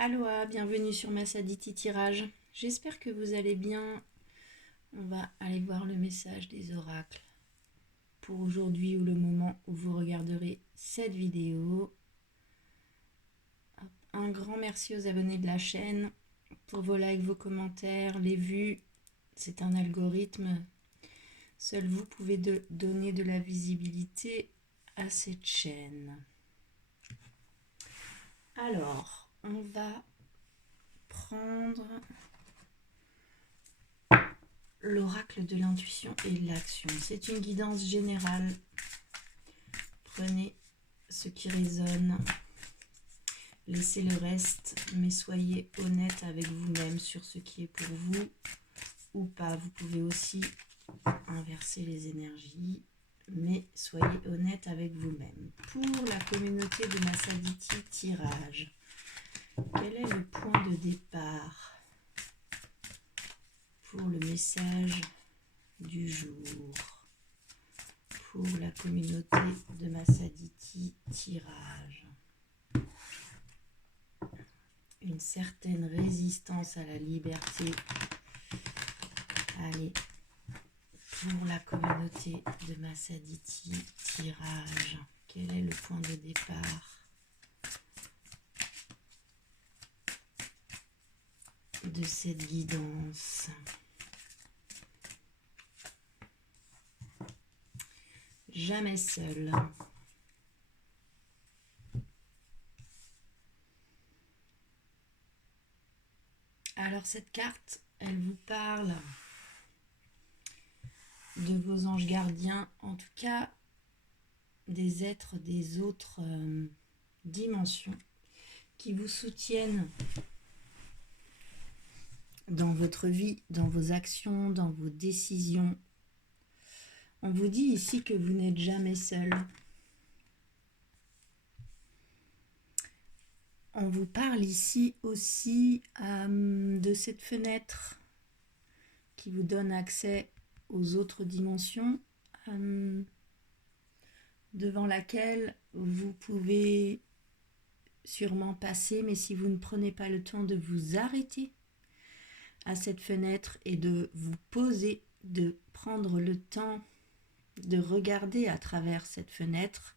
Aloha, bienvenue sur Massaditi Tirage. J'espère que vous allez bien. On va aller voir le message des oracles pour aujourd'hui ou le moment où vous regarderez cette vidéo. Un grand merci aux abonnés de la chaîne pour vos likes, vos commentaires, les vues. C'est un algorithme. Seul vous pouvez donner de la visibilité à cette chaîne. Alors, on va prendre l'oracle de l'intuition et de l'action. C'est une guidance générale. Prenez ce qui résonne. Laissez le reste, mais soyez honnête avec vous-même sur ce qui est pour vous ou pas. Vous pouvez aussi inverser les énergies, mais soyez honnête avec vous-même. Pour la communauté de Massaditi Tirage, quel est le point de départ pour le message du jour pour la communauté de Massaditi Tirage? Une certaine résistance à la liberté. Allez, pour la communauté de Massaditi Tirage, quel est le point de départ de cette guidance? Jamais seul. Alors cette carte, elle vous parle de vos anges gardiens, en tout cas des êtres des autres dimensions qui vous soutiennent dans votre vie, dans vos actions, dans vos décisions. On vous dit ici que vous n'êtes jamais seul. On vous parle ici aussi de cette fenêtre qui vous donne accès aux autres dimensions, devant laquelle vous pouvez sûrement passer, mais si vous ne prenez pas le temps de vous arrêter à cette fenêtre et de vous poser, de prendre le temps de regarder à travers cette fenêtre,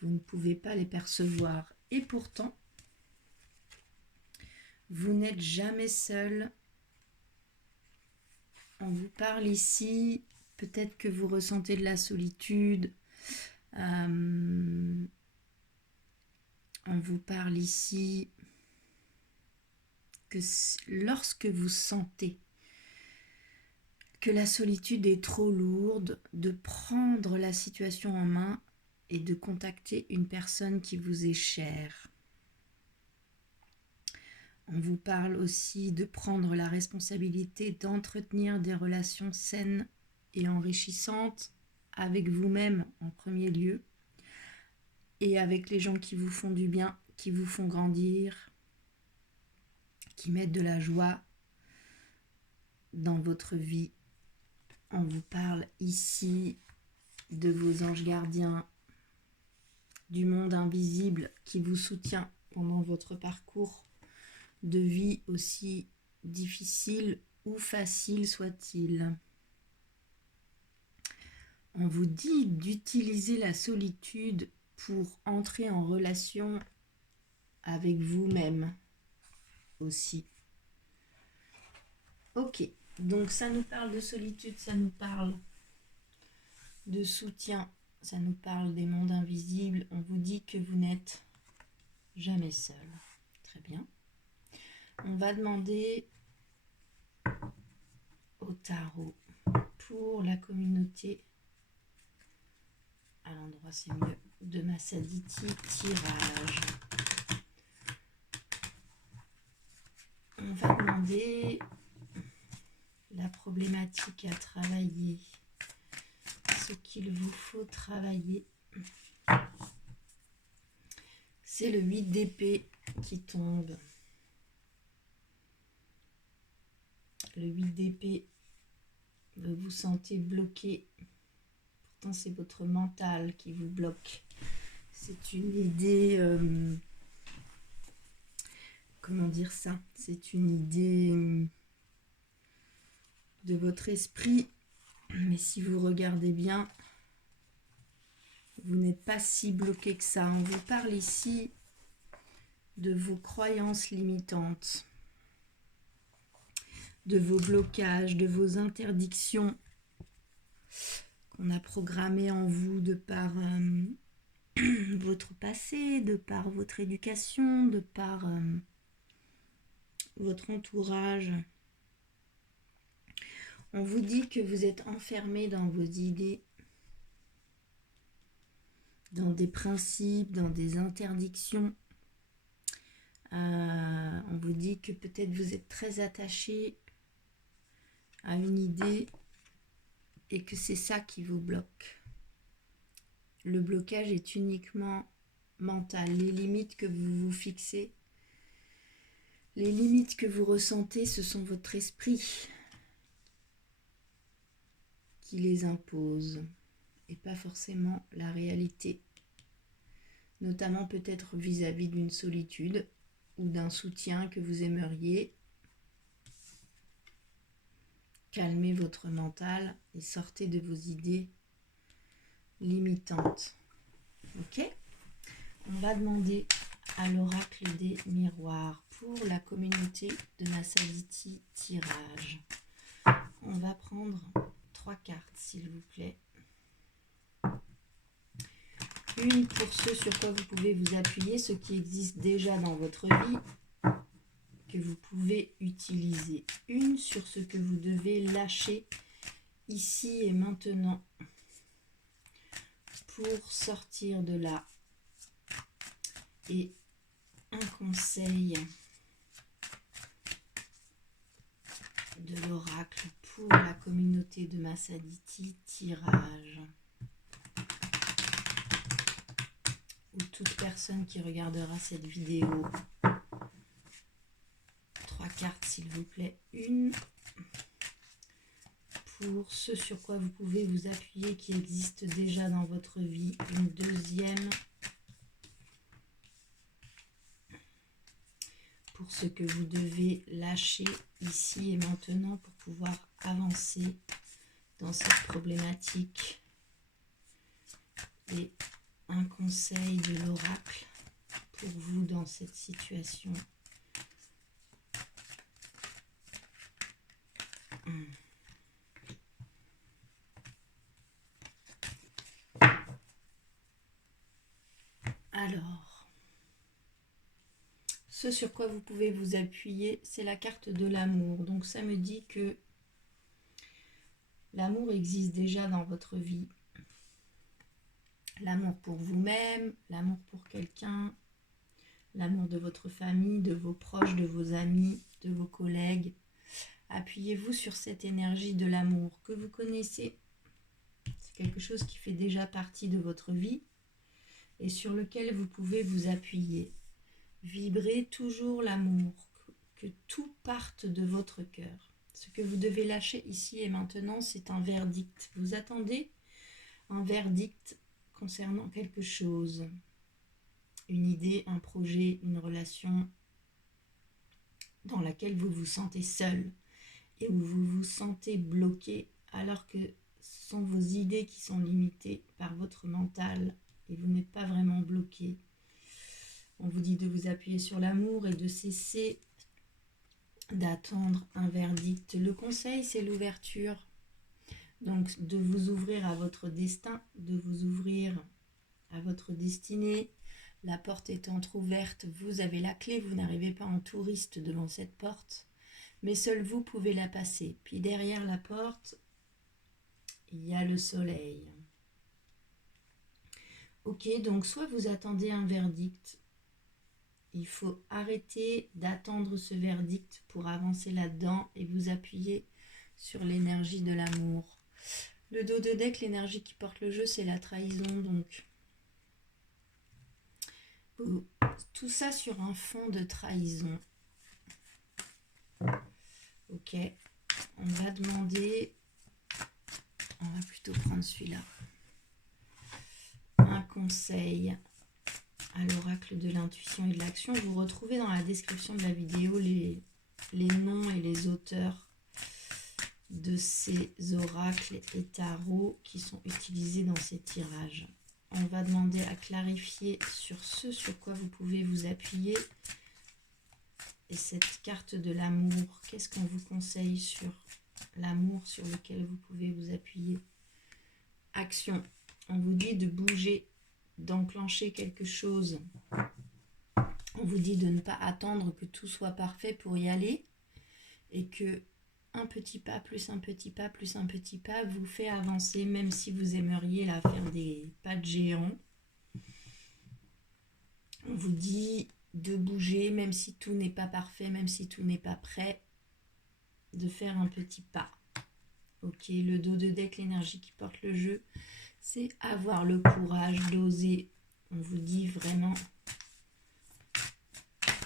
vous ne pouvez pas les percevoir. Et pourtant, vous n'êtes jamais seul. On vous parle ici, peut-être que vous ressentez de la solitude. On vous parle ici que lorsque vous sentez que la solitude est trop lourde, de prendre la situation en main et de contacter une personne qui vous est chère. On vous parle aussi de prendre la responsabilité d'entretenir des relations saines et enrichissantes avec vous-même en premier lieu et avec les gens qui vous font du bien, qui vous font grandir, qui mettent de la joie dans votre vie. On vous parle ici de vos anges gardiens, du monde invisible qui vous soutient pendant votre parcours de vie, aussi difficile ou facile soit-il. On vous dit d'utiliser la solitude pour entrer en relation avec vous-même aussi. Ok, donc ça nous parle de solitude, ça nous parle de soutien, ça nous parle des mondes invisibles. On vous dit que vous n'êtes jamais seul. Très bien. On va demander au tarot pour la communauté, à l'endroit c'est mieux, de Massaditi Tirage. On va demander la problématique à travailler, ce qu'il vous faut travailler. C'est le 8 d'épée qui tombe. Le 8 d'épée, vous vous sentez bloqué. Pourtant, c'est votre mental qui vous bloque. C'est une idée comment dire ça? C'est une idée de votre esprit, mais si vous regardez bien, vous n'êtes pas si bloqué que ça. On vous parle ici de vos croyances limitantes, de vos blocages, de vos interdictions qu'on a programmées en vous de par votre passé, de par votre éducation, de par votre entourage. On vous dit que vous êtes enfermé dans vos idées, dans des principes, dans des interdictions. On vous dit que peut-être vous êtes très attaché à une idée et que c'est ça qui vous bloque. Le blocage est uniquement mental. Les limites que vous vous fixez, les limites que vous ressentez, ce sont votre esprit qui les impose et pas forcément la réalité. Notamment peut-être vis-à-vis d'une solitude ou d'un soutien que vous aimeriez. Calmez votre mental et sortez de vos idées limitantes. Ok ? On va demander à l'oracle des miroirs pour la communauté de Masaditi tirage. On va prendre 3 cartes, s'il vous plaît. Une pour ce sur quoi vous pouvez vous appuyer, ce qui existe déjà dans votre vie, que vous pouvez utiliser. Une sur ce que vous devez lâcher ici et maintenant pour sortir de là. Et un conseil de l'oracle pour la communauté de Masaditi tirage. Ou toute personne qui regardera cette vidéo. 3 cartes s'il vous plaît. Une pour ce sur quoi vous pouvez vous appuyer qui existe déjà dans votre vie. Une deuxième pour ce que vous devez lâcher ici et maintenant pour pouvoir avancer dans cette problématique. Et un conseil de l'oracle pour vous dans cette situation. Alors, ce sur quoi vous pouvez vous appuyer, c'est la carte de l'amour. Donc ça me dit que l'amour existe déjà dans votre vie. L'amour pour vous-même, l'amour pour quelqu'un, l'amour de votre famille, de vos proches, de vos amis, de vos collègues. Appuyez-vous sur cette énergie de l'amour que vous connaissez. C'est quelque chose qui fait déjà partie de votre vie et sur lequel vous pouvez vous appuyer. Vibrez toujours l'amour, que tout parte de votre cœur. Ce que vous devez lâcher ici et maintenant, c'est un verdict. Vous attendez un verdict concernant quelque chose, une idée, un projet, une relation dans laquelle vous vous sentez seul et où vous vous sentez bloqué alors que ce sont vos idées qui sont limitées par votre mental et vous n'êtes pas vraiment bloqué. On vous dit de vous appuyer sur l'amour et de cesser d'attendre un verdict. Le conseil, c'est l'ouverture. Donc, de vous ouvrir à votre destin, de vous ouvrir à votre destinée. La porte est entrouverte, vous avez la clé, vous n'arrivez pas en touriste devant cette porte, mais seul vous pouvez la passer. Puis derrière la porte, il y a le soleil. Ok, donc soit vous attendez un verdict, il faut arrêter d'attendre ce verdict pour avancer là-dedans et vous appuyer sur l'énergie de l'amour. Le dos de deck, l'énergie qui porte le jeu, c'est la trahison. Donc, tout ça sur un fond de trahison. Ok, on va demander, on va plutôt prendre celui-là. Un conseil à l'oracle de l'intuition et de l'action. Vous retrouvez dans la description de la vidéo les noms et les auteurs de ces oracles et tarots qui sont utilisés dans ces tirages. On va demander à clarifier sur ce sur quoi vous pouvez vous appuyer. Et cette carte de l'amour, qu'est-ce qu'on vous conseille sur l'amour sur lequel vous pouvez vous appuyer? Action. On vous dit de bouger, d'enclencher quelque chose. On vous dit de ne pas attendre que tout soit parfait pour y aller. Et que un petit pas, plus un petit pas, plus un petit pas vous fait avancer, même si vous aimeriez là faire des pas de géant. On vous dit de bouger, même si tout n'est pas parfait, même si tout n'est pas prêt, de faire un petit pas. Ok, le dos de deck, l'énergie qui porte le jeu, c'est avoir le courage d'oser. On vous dit vraiment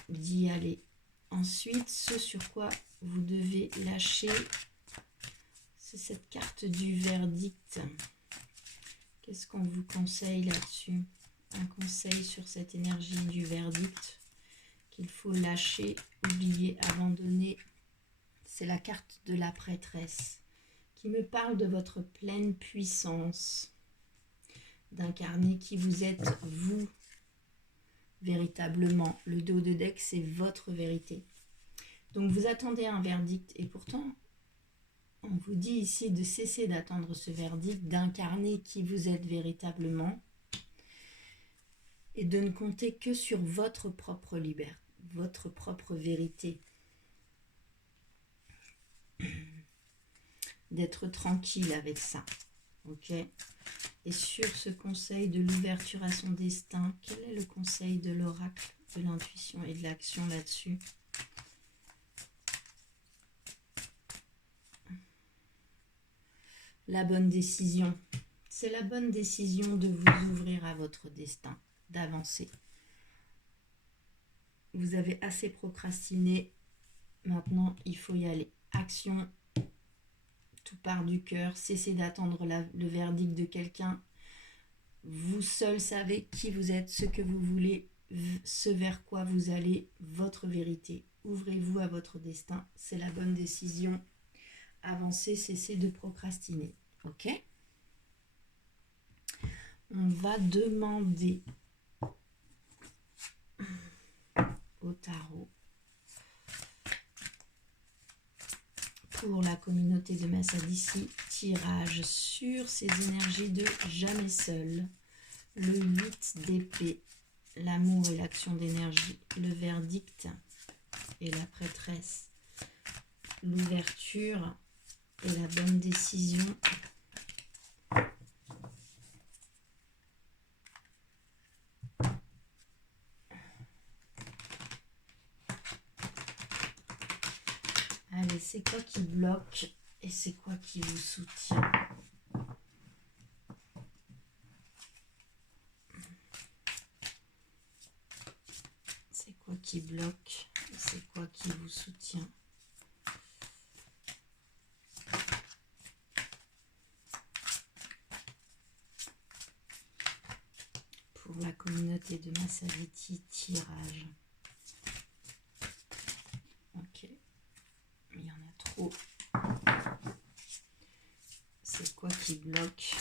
d'y aller. Ensuite, ce sur quoi vous devez lâcher, c'est cette carte du verdict. Qu'est-ce qu'on vous conseille là-dessus? Un conseil sur cette énergie du verdict qu'il faut lâcher, oublier, abandonner. C'est la carte de la prêtresse qui me parle de votre pleine puissance, d'incarner qui vous êtes, vous, véritablement. Le dos de deck, c'est votre vérité. Donc vous attendez un verdict et pourtant, on vous dit ici de cesser d'attendre ce verdict, d'incarner qui vous êtes véritablement et de ne compter que sur votre propre liberté, votre propre vérité. D'être tranquille avec ça. Ok? Et sur ce conseil de l'ouverture à son destin, quel est le conseil de l'oracle de l'intuition et de l'action là-dessus? La bonne décision. C'est la bonne décision de vous ouvrir à votre destin, d'avancer. Vous avez assez procrastiné. Maintenant, il faut y aller. Action. Tout part du cœur. Cessez d'attendre le verdict de quelqu'un. Vous seul savez qui vous êtes, ce que vous voulez, ce vers quoi vous allez, votre vérité. Ouvrez-vous à votre destin. C'est la bonne décision. Avancez, cessez de procrastiner. Ok? On va demander au tarot pour la communauté de Massadissi, tirage sur ces énergies de jamais seul. Le 8 d'épée, l'amour et l'action d'énergie, le verdict et la prêtresse, l'ouverture et la bonne décision. Allez, c'est quoi qui bloque et c'est quoi qui vous soutient? C'est quoi qui bloque et c'est quoi qui vous soutient? Pour la communauté de Massadissi, tirage. Ok. Il y en a trop. C'est quoi qui bloque?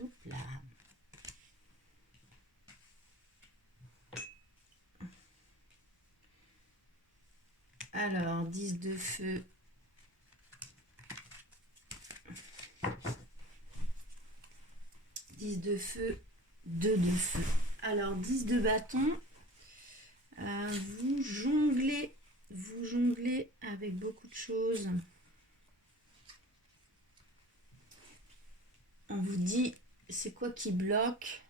Hop là. Alors, 10 de feu. 10 de feu, 2 de feu. Alors, 10 de bâton. Vous jonglez avec beaucoup de choses. On vous dit, c'est quoi qui bloque?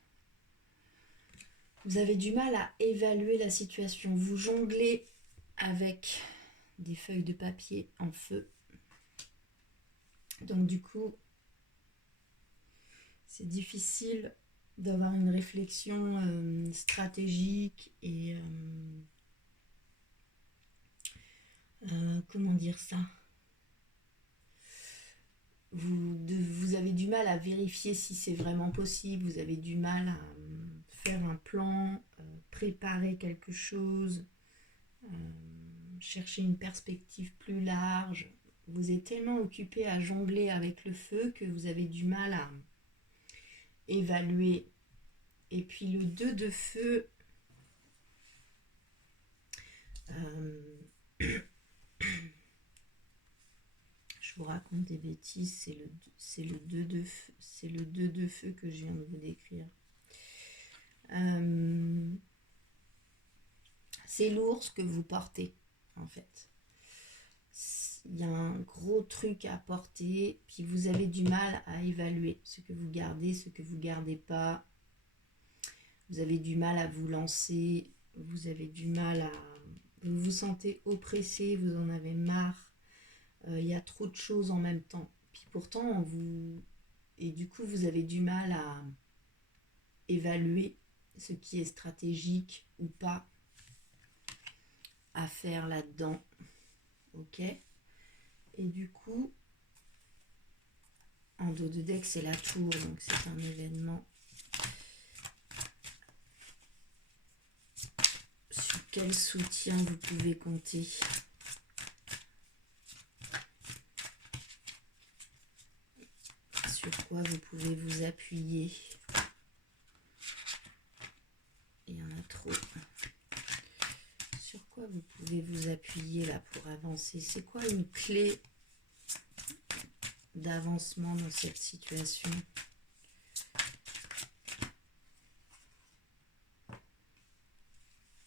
Vous avez du mal à évaluer la situation. Vous jonglez avec des feuilles de papier en feu. Donc du coup, c'est difficile d'avoir une réflexion stratégique et comment dire ça, vous avez du mal à vérifier si c'est vraiment possible, vous avez du mal à faire un plan, préparer quelque chose, chercher une perspective plus large. Vous êtes tellement occupé à jongler avec le feu que vous avez du mal à évaluer. Et puis le 2 de feu, je vous raconte des bêtises, c'est le 2 de feu, c'est le 2 de feu que je viens de vous décrire. C'est lourd ce que vous portez, en fait. Il y a un gros truc à porter, puis vous avez du mal à évaluer ce que vous gardez, ce que vous ne gardez pas. Vous avez du mal à vous lancer, vous avez du mal à... Vous vous sentez oppressé, vous en avez marre. Il y a trop de choses en même temps. Puis pourtant, vous... Et du coup, vous avez du mal à évaluer ce qui est stratégique ou pas à faire là-dedans. Ok ? Et du coup, en dos de deck, c'est la tour, donc c'est un événement. Sur quel soutien vous pouvez compter ? Sur quoi vous pouvez vous appuyer ? Il y en a trop. Sur quoi vous pouvez vous appuyer là pour avancer ? C'est quoi une clé d'avancement dans cette situation ?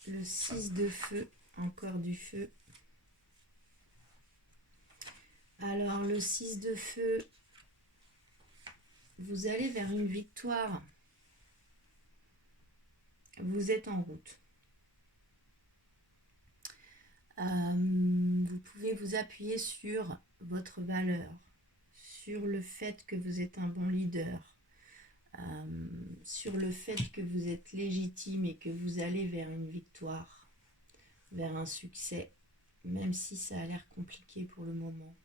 Le 6 de feu, encore du feu. Alors le 6 de feu, vous allez vers une victoire. Vous êtes en route. Vous pouvez vous appuyer sur votre valeur, sur le fait que vous êtes un bon leader, sur le fait que vous êtes légitime et que vous allez vers une victoire, vers un succès, même si ça a l'air compliqué pour le moment.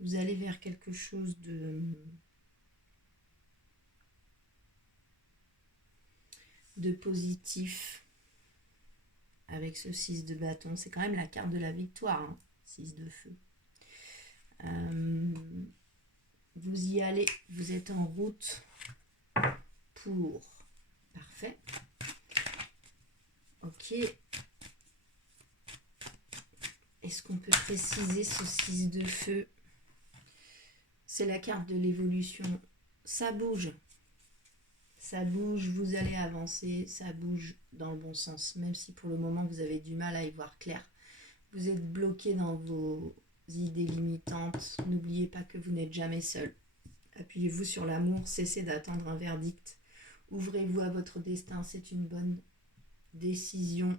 Vous allez vers quelque chose de positif avec ce 6 de bâton. C'est quand même la carte de la victoire, hein, 6 de feu. Vous y allez, vous êtes en route pour... Parfait. Ok. Est-ce qu'on peut préciser ce 6 de feu ? C'est la carte de l'évolution. Ça bouge. Ça bouge, vous allez avancer, ça bouge dans le bon sens. Même si pour le moment vous avez du mal à y voir clair. Vous êtes bloqué dans vos idées limitantes. N'oubliez pas que vous n'êtes jamais seul. Appuyez-vous sur l'amour, cessez d'attendre un verdict. Ouvrez-vous à votre destin, c'est une bonne décision.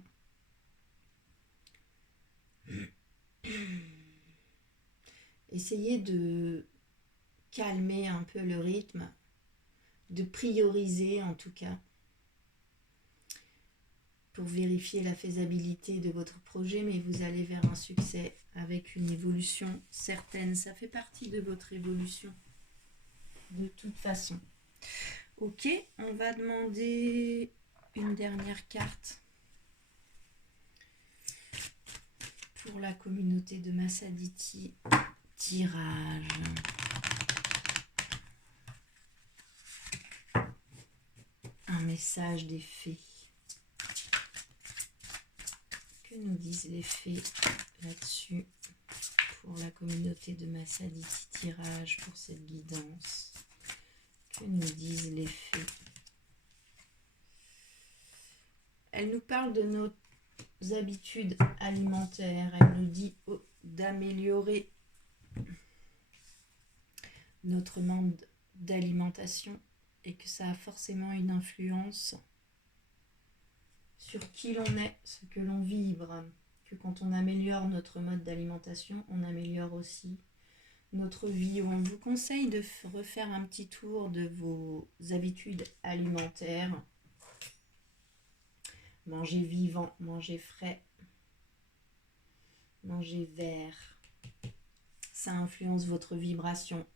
Essayez de calmer un peu le rythme, de prioriser en tout cas, pour vérifier la faisabilité de votre projet, mais vous allez vers un succès avec une évolution certaine. Ça fait partie de votre évolution, de toute façon. Ok, on va demander une dernière carte pour la communauté de Massaditi. Tirage. Un message des fées. Que nous disent les fées là-dessus pour la communauté de Massaditi? Tirage pour cette guidance. Que nous disent les fées? Elle nous parle de nos habitudes alimentaires. Elle nous dit d'améliorer notre mode d'alimentation et que ça a forcément une influence sur qui l'on est, ce que l'on vibre. Que quand on améliore notre mode d'alimentation, on améliore aussi notre vie. On vous conseille de refaire un petit tour de vos habitudes alimentaires. Manger vivant, manger frais, manger vert. Ça influence votre vibration.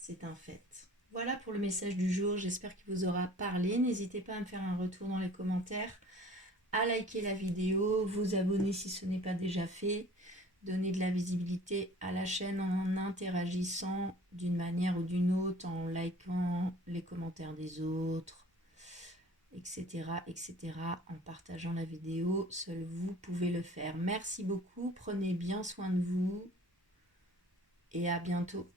c'est un fait. Voilà pour le message du jour, j'espère qu'il vous aura parlé. N'hésitez pas à me faire un retour dans les commentaires, à liker la vidéo, vous abonner si ce n'est pas déjà fait, donner de la visibilité à la chaîne en interagissant d'une manière ou d'une autre, en likant les commentaires des autres, etc., etc., en partageant la vidéo. Seul vous pouvez le faire. Merci beaucoup, prenez bien soin de vous et à bientôt.